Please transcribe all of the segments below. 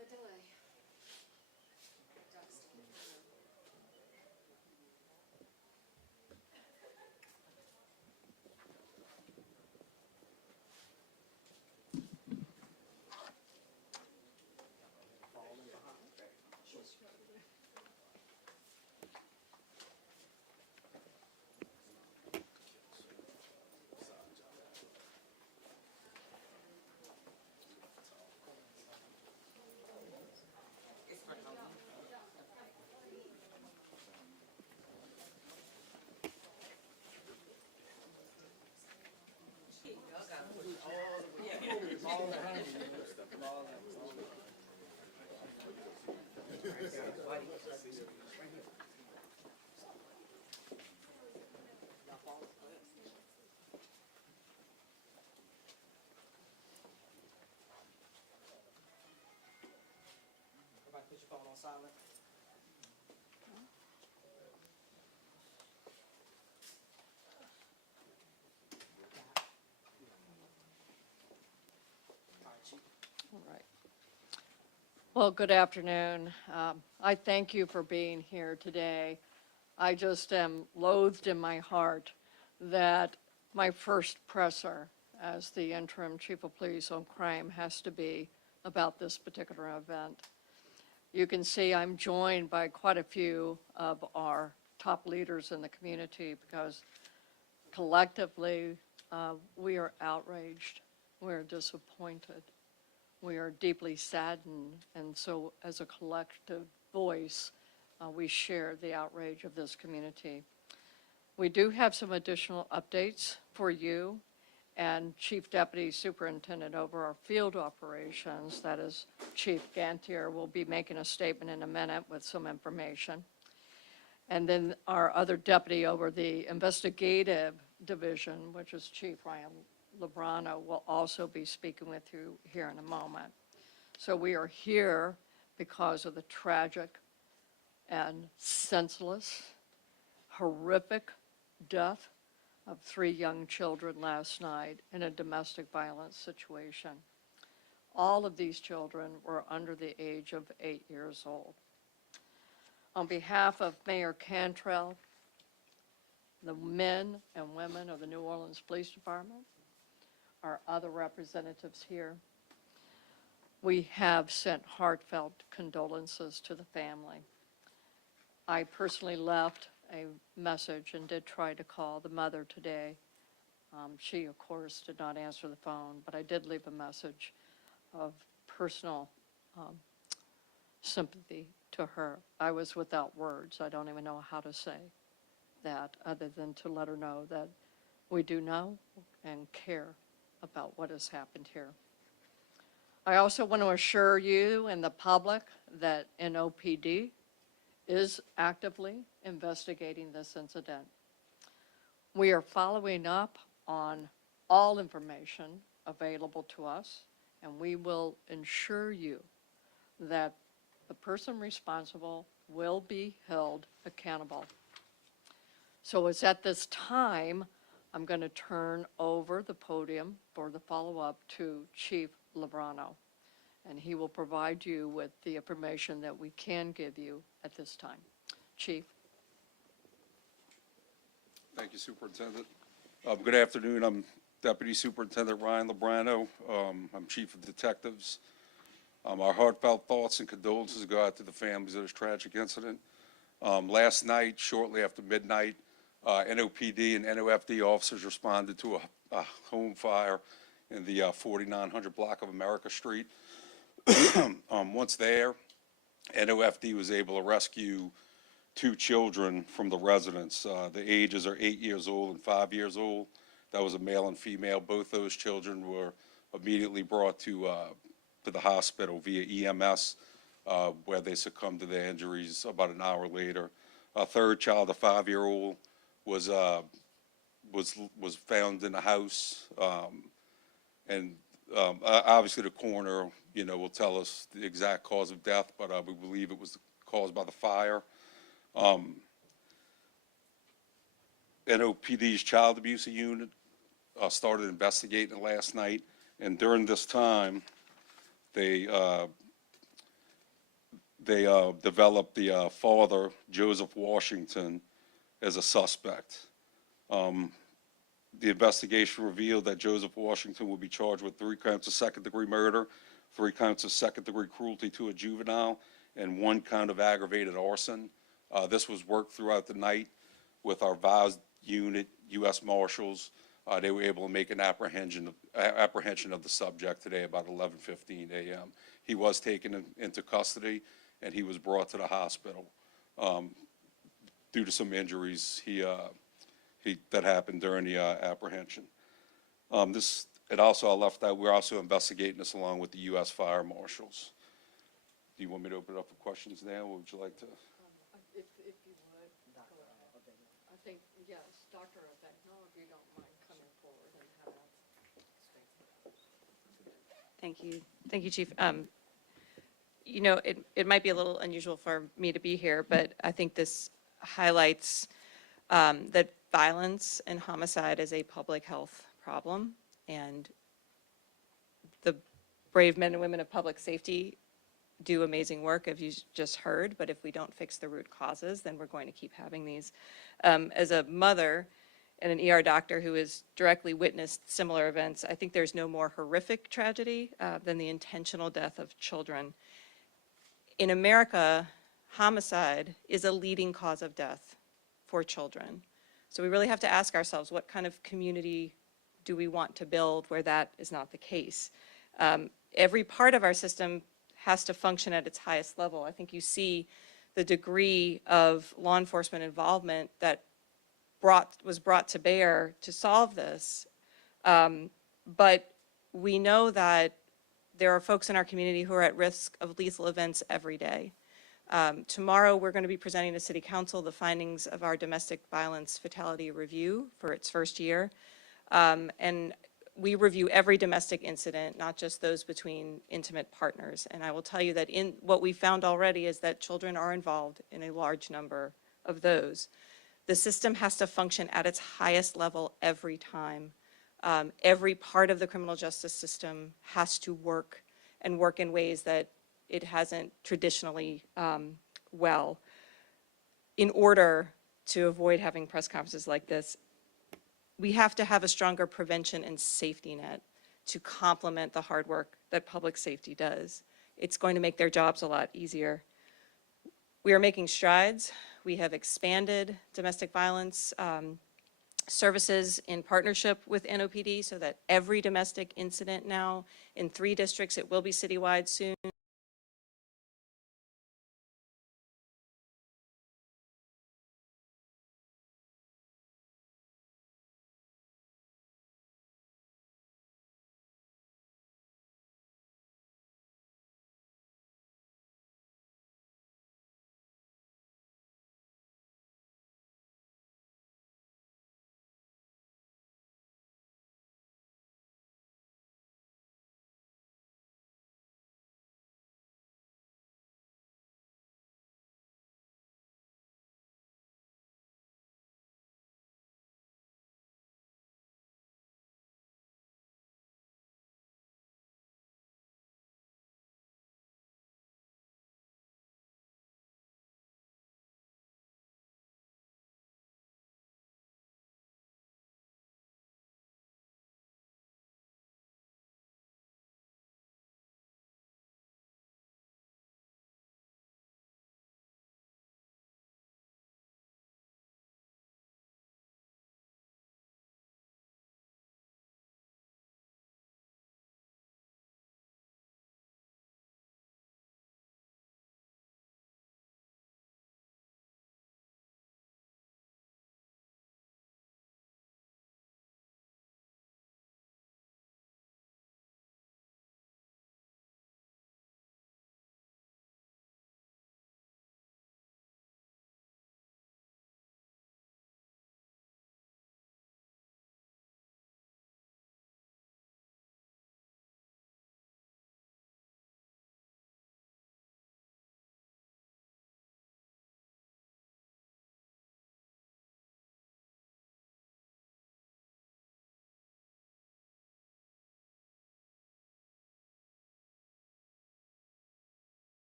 the delay. Everybody put your phone on silent. All right, Chief. All right. Well, good afternoon. I thank you for being here today. I just am loathed in my heart that my first presser as the interim chief of police on crime has to be about this particular event. You can see I'm joined by quite a few of our top leaders in the community because collectively we are outraged, we're disappointed. We are deeply saddened, and so as a collective voice, we share the outrage of this community. We do have some additional updates for you, and Chief Deputy Superintendent over our field operations, that is Chief Gantier, will be making a statement in a minute with some information. And then our other deputy over the investigative division, which is Chief Ryan Lebrano, will also be speaking with you here in a moment. So we are here because of the tragic and senseless, horrific death of 3 young children last night in a domestic violence situation. All of these children were under the age of 8 years old. On behalf of Mayor Cantrell, the men and women of the New Orleans Police Department, our other representatives here, we have sent heartfelt condolences to the family. I personally left a message and did try to call the mother today. She, of course, did not answer the phone, but I did leave a message of personal sympathy to her. I was without words. I don't even know how to say that other than to let her know that we do know and care about what has happened here. I also want to assure you and the public that NOPD is actively investigating this incident. We are following up on all information available to us, and we will ensure you that the person responsible will be held accountable. So it's at this time I'm going to turn over the podium for the follow-up to Chief Lebrano, and he will provide you with the information that we can give you at this time. Chief. Thank you, Superintendent. Good afternoon. I'm Deputy Superintendent Ryan Lebrano. I'm Chief of Detectives. Our heartfelt thoughts and condolences go out to the families of this tragic incident. Last night, shortly after midnight, NOPD and NOFD officers responded to a home fire in the 4900 block of America Street. Once there, NOFD was able to rescue 2 children from the residence. The ages are 8 years old and 5 years old. That was a male and female. Both those children were immediately brought to the hospital via EMS, where they succumbed to their injuries about an hour later. A third child, a 5-year-old, was found in the house, and obviously the coroner, will tell us the exact cause of death, but we believe it was caused by the fire. NOPD's child abuse unit started investigating last night, and during this time, they they developed the father, Joseph Washington, as a suspect. The investigation revealed that Joseph Washington would be charged with 3 counts of second-degree murder, 3 counts of second-degree cruelty to a juvenile, and 1 count of aggravated arson. This was worked throughout the night with our VAS unit, U.S. Marshals. They were able to make an apprehension of the subject today about 11:15 a.m. He was taken into custody, and he was brought to the hospital due to some injuries that happened during the apprehension. It also, I left out, we're also investigating this along with the U.S. Fire Marshals. Do you want me to open it up for questions now, or would you like to? If you would, go ahead. I think, yes, Dr. Avegno, if you don't mind coming forward and have. Thank you. Thank you, Chief. You know, it might be a little unusual for me to be here, but I think this highlights that violence and homicide is a public health problem, and the brave men and women of public safety do amazing work, as you just heard, but if we don't fix the root causes, then we're going to keep having these. As a mother and an ER doctor who has directly witnessed similar events, I think there's no more horrific tragedy than the intentional death of children. In America, homicide is a leading cause of death for children. So we really have to ask ourselves, what kind of community do we want to build where that is not the case? Every part of our system has to function at its highest level. I think you see the degree of law enforcement involvement that was brought to bear to solve this. But we know that there are folks in our community who are at risk of lethal events every day. Tomorrow, we're going to be presenting to City Council the findings of our domestic violence fatality review for its first year. And we review every domestic incident, not just those between intimate partners. And I will tell you that what we found already is that children are involved in a large number of those. The system has to function at its highest level every time. Every part of the criminal justice system has to work and work in ways that it hasn't traditionally well. In order to avoid having press conferences like this, we have to have a stronger prevention and safety net to complement the hard work that public safety does. It's going to make their jobs a lot easier. We are making strides. We have expanded domestic violence services in partnership with NOPD so that every domestic incident now in 3 districts, it will be citywide soon,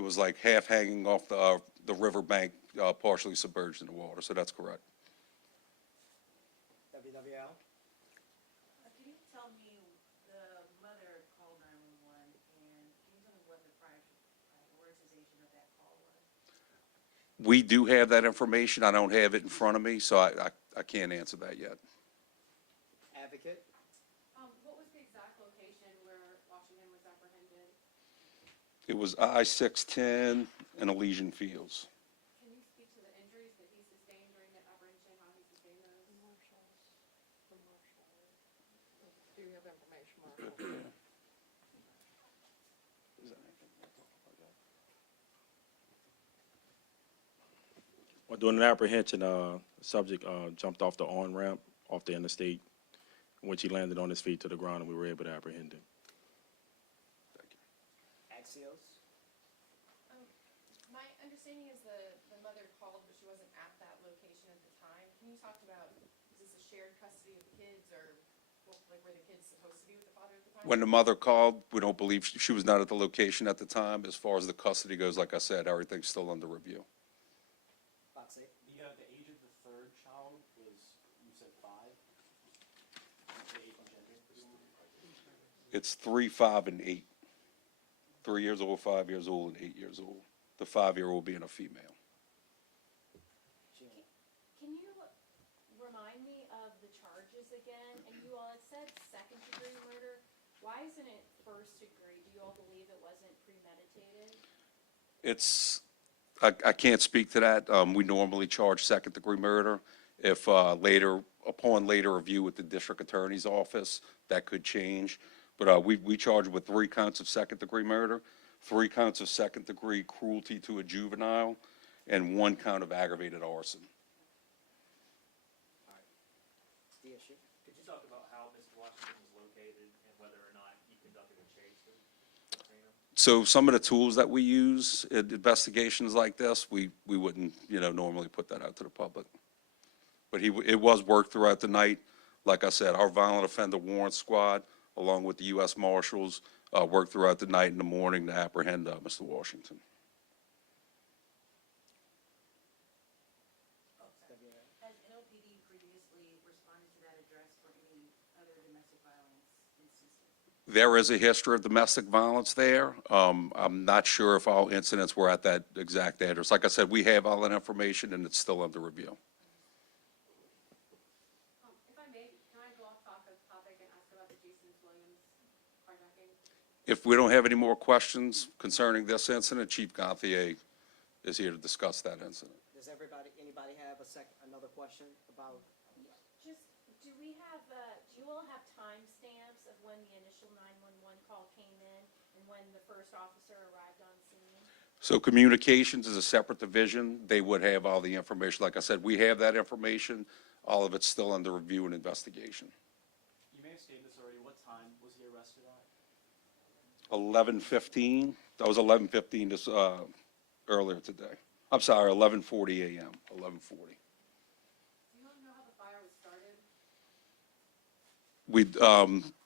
it was like half hanging off the riverbank, partially submerged in the water, so that's correct. WWL? Can you tell me, the mother called 911, and can you tell me what the prioritization of that call was? We do have that information. I don't have it in front of me, so I can't answer that yet. Advocate? What was the exact location where Washington was apprehended? It was I-610 and Elysian Fields. Can you speak to the injuries that he sustained during that apprehension, how he sustained those? Do you have information, Marshall? Well, during the apprehension, subject jumped off the on-ramp off the interstate, when he landed on his feet to the ground, and we were able to apprehend him. Axios? My understanding is the mother called, but she wasn't at that location at the time. Can you talk about, is this a shared custody of the kids, or like were the kids supposed to be with the father at the time? When the mother called, we don't believe she was not at the location at the time. As far as the custody goes, like I said, everything's still under review. Foxy? The age of the third child was, you said 5? The age and gender? It's 3, 5, and 8. 3 years old, 5 years old, and 8 years old. The 5-year-old being a female. Gina? Can you remind me of the charges again? And you all had said second-degree murder. Why isn't it first degree? Do you all believe it wasn't premeditated? I can't speak to that. We normally charge second-degree murder. If upon later review with the district attorney's office, that could change. But we charge with 3 counts of second-degree murder, 3 counts of second-degree cruelty to a juvenile, and 1 count of aggravated arson. DSU? Could you talk about how Mr. Washington was located and whether or not he conducted a chase to obtain him? So some of the tools that we use in investigations like this, we wouldn't, normally put that out to the public. But it was worked throughout the night. Like I said, our violent offender warrant squad, along with the U.S. Marshals, worked throughout the night and the morning to apprehend Mr. Washington. Has NOPD previously responded to that address for any other domestic violence instances? There is a history of domestic violence there. I'm not sure if all incidents were at that exact address. Like I said, we have all that information, and it's still under review. If I may, can I go off topic and ask about the Jason Williams carjacking? If we don't have any more questions concerning this incident, Chief Gauthier is here to discuss that incident. Does anybody have another question about? Just, do you all have timestamps of when the initial 911 call came in and when the first officer arrived on scene? So communications is a separate division. They would have all the information. Like I said, we have that information. All of it's still under review and investigation. You may have stated this already. What time was he arrested at? 11:15. That was 11:15 this earlier today. I'm sorry, 11:40 a.m. 11:40. Do you all know how the fire was started?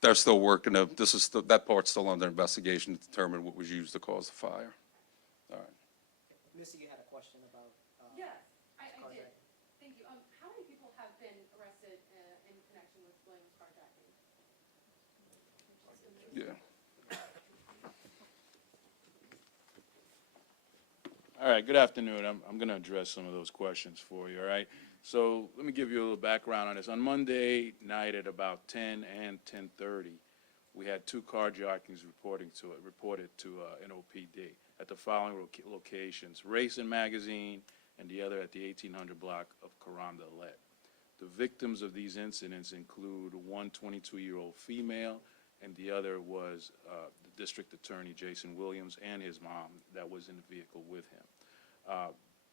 They're still working. That part's still under investigation to determine what was used to cause the fire. All right. Missy, you had a question about? Yes, I did. carjacking. Thank you. How many people have been arrested in connection with Williams carjacking? Yeah. All right, good afternoon. I'm going to address some of those questions for you, all right? So let me give you a little background on this. On Monday night at about 10 and 10:30, we had 2 carjackings reported to NOPD at the following locations: Racing Magazine and the other at the 1800 block of Carondelet. The victims of these incidents include one 22-year-old female, and the other was the district attorney, Jason Williams, and his mom that was in the vehicle with him.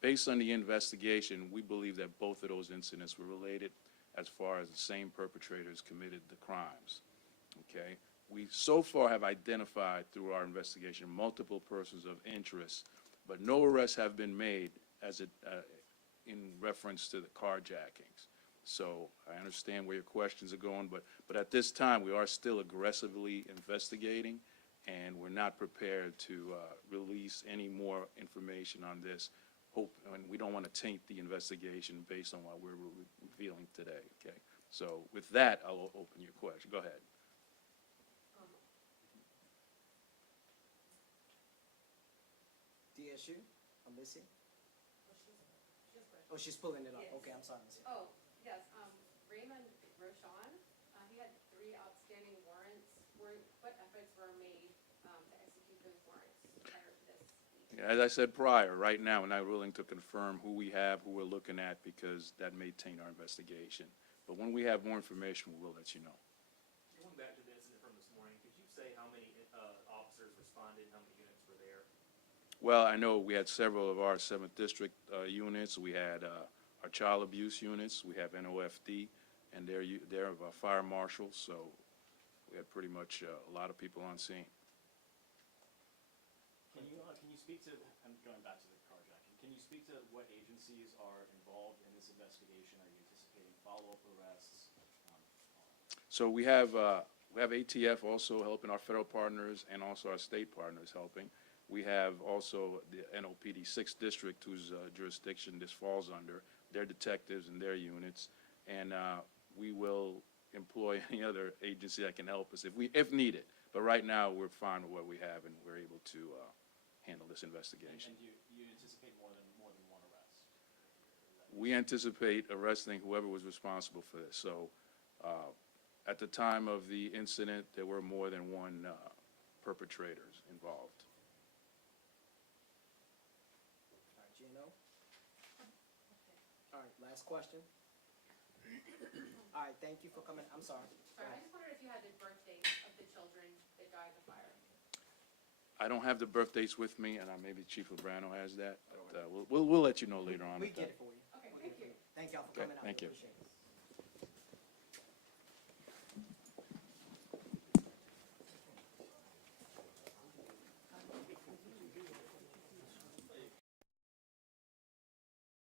Based on the investigation, we believe that both of those incidents were related as far as the same perpetrators committed the crimes, okay? We so far have identified through our investigation multiple persons of interest, but no arrests have been made in reference to the carjackings. So I understand where your questions are going, but at this time, we are still aggressively investigating, and we're not prepared to release any more information on this. And we don't want to taint the investigation based on what we're revealing today, okay? So with that, I'll open your question. Go ahead. DSU, Missy? Oh, she's pulling it up. Yes. Okay, I'm sorry, Missy. Oh, yes, Raymond Rochon, he had 3 outstanding warrants. What efforts were made, to execute those warrants prior to this meeting? As I said prior, right now, we're not willing to confirm who we have, who we're looking at, because that may taint our investigation. But when we have more information, we'll let you know. Going back to the incident from this morning, could you say how many officers responded, how many units were there? Well, I know we had several of our 7th District units. We had our child abuse units. We have NOFD, and they're of our fire marshals, so we had pretty much a lot of people on scene. Can you speak to, I'm going back to the carjacking, can you speak to what agencies are involved in this investigation? Are you anticipating follow-up arrests? So we have ATF also helping our federal partners and also our state partners helping. We have also the NOPD 6th District, whose jurisdiction this falls under, their detectives and their units. And we will employ any other agency that can help us if needed. But right now, we're fine with what we have, and we're able to handle this investigation. And do you anticipate more than one arrest? We anticipate arresting whoever was responsible for this. So at the time of the incident, there were more than one perpetrators involved. All right, Gino? All right, last question. All right, thank you for coming. I'm sorry. Sorry, I just wondered if you had the birthdays of the children that died in the fire. I don't have the birth dates with me, and maybe Chief Lebrano has that. But we'll let you know later on. We if get that- it for you. Okay, We'll thank get it for you. Thank y'all for Okay, coming out. thank you. Appreciate it.